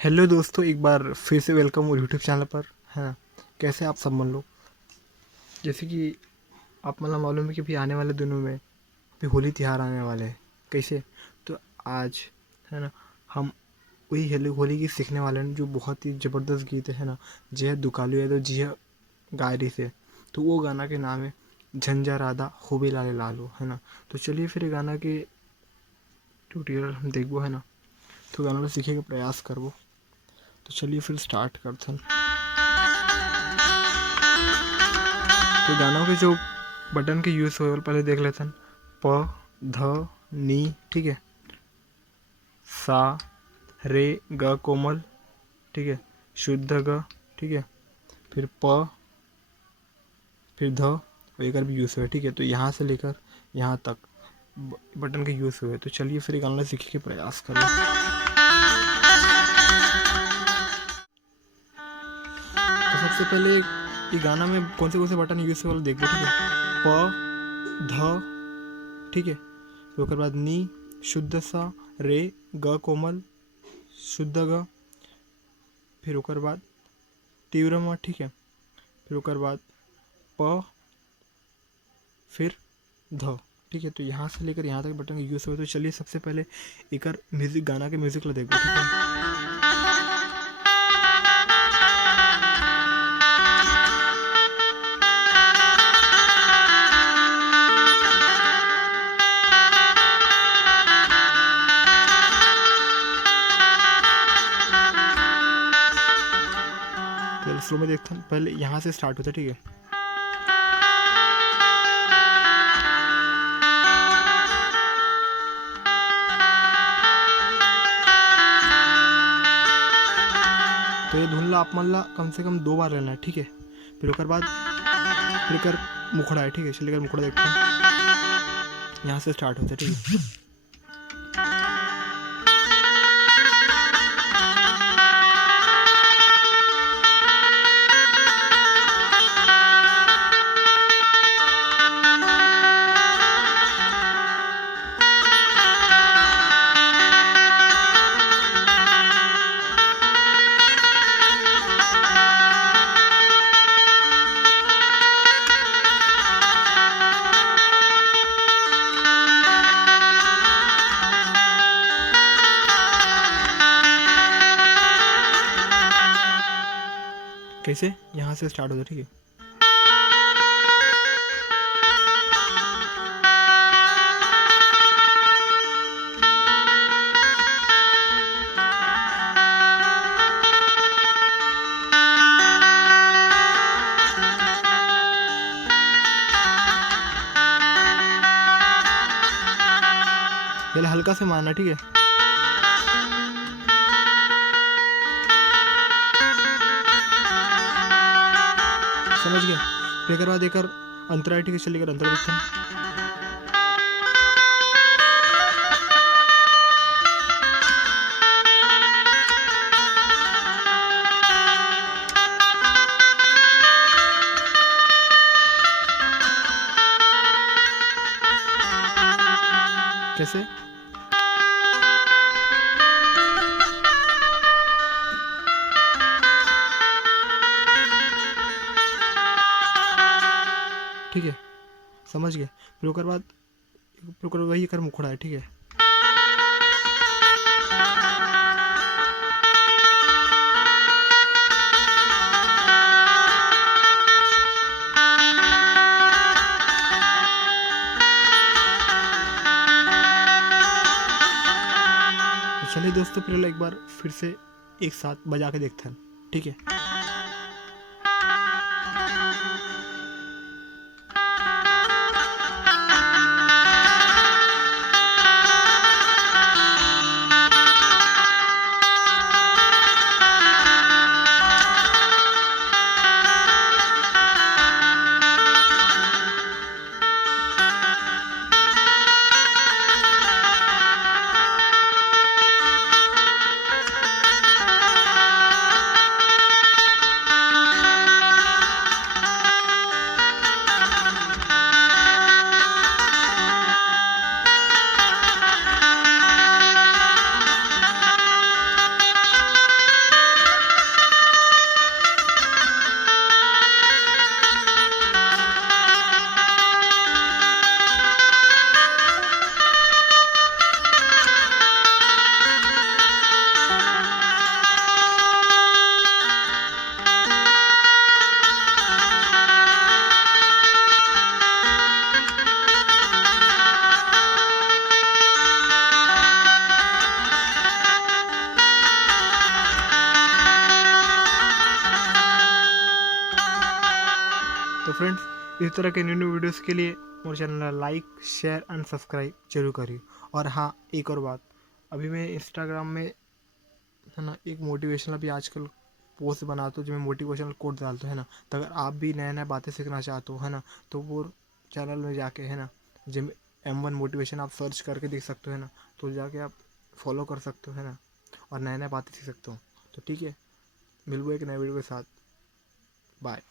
Hello दोस्तों, एक बार फिर से वेलकम हो यूट्यूब चैनल पर, है ना। कैसे आप सब मन लोग। जैसे कि आप मतलब मालूम है कि अभी आने वाले दिनों में अभी होली त्यौहार आने वाले हैं। कैसे तो आज, है ना, हम वही होली की सीखने वाले हैं जो बहुत ही ज़बरदस्त गीत है ना। जी है दुकालू यादव जी है गा रही से। तो वो गाना के नाम है झंझा राधा होबे लाले लालो, है ना। तो चलिए फिर ये गाना के ट्यूटोरियल हम देखबो, है ना। तो गाना को सीखे का प्रयास करबो। तो चलिए फिर स्टार्ट करते हैं। तो गानों के जो बटन के यूज़ हो पहले देख लेते हैं। प ध नी, ठीक है। सा रे ग कोमल, ठीक है। शुद्ध ग, ठीक है। फिर प, फिर ध और एक भी यूज़ हुआ है, ठीक है। तो यहाँ से लेकर यहाँ तक बटन के यूज़ हुए। तो चलिए फिर गाना सीखने के प्रयास करें। तो सबसे पहले ये गाना में कौन से बटन यूज़ हुए देखो, ठीक है। प ध, ठीक है। फिर उसके बाद नी, शुद्ध सा, रे ग कोमल, शुद्ध ग, फिर ओकर बाद तीव्र म, ठीक है। फिर ओकर बाद प, फिर ध, ठीक है। तो यहाँ से लेकर यहाँ तक बटन यूज़ हुए। तो चलिए सबसे पहले एक म्यूजिक गाना के म्यूजिक ला देखो, ठीक है। पहले स्लो में देखते हैं, पहले यहाँ से स्टार्ट होता है, ठीक है। तो ये धुन ला आप मन ला कम से कम 2 बार लेना है, ठीक है। फिर ओकर बाद फिर कर मुखड़ा है, ठीक है। चलिए मुखड़ा देखते हैं। यहाँ से स्टार्ट होता है, ठीक है। कैसे यहाँ से स्टार्ट होता है, ठीक है। पहले हल्का से मारना, ठीक है। समझ गए। फिर बाद एक अंतरा है, ठीक है। चलिए अंतरा देखते हैं। कैसे ठीक है, समझ गए। फिर ओकर बाद वही कर मुखड़ा है, ठीक है। तो चलिए दोस्तों फिर एक बार फिर से एक साथ बजा के देखते हैं, ठीक है। फ्रेंड्स इस तरह के न्यू न्यू वीडियोस के लिए more channel like share and subscribe जरूर करिए। और हाँ, एक और बात, अभी मैं इंस्टाग्राम में है ना एक मोटिवेशनल अभी आजकल पोस्ट बनाता हूँ जो मैं मोटिवेशनल कोट डालता हूँ, है ना। तो अगर आप भी नया नया बातें सीखना चाहते हो, है ना, तो वो चैनल में जाके, है ना, जिम M1 मोटिवेशन आप सर्च करके देख सकते हो, है ना। तो जाके आप फॉलो कर सकते हो, है ना, और नया नया बातें सीख सकते हो। तो ठीक है, मिलूँ एक नए वीडियो के साथ। बाय।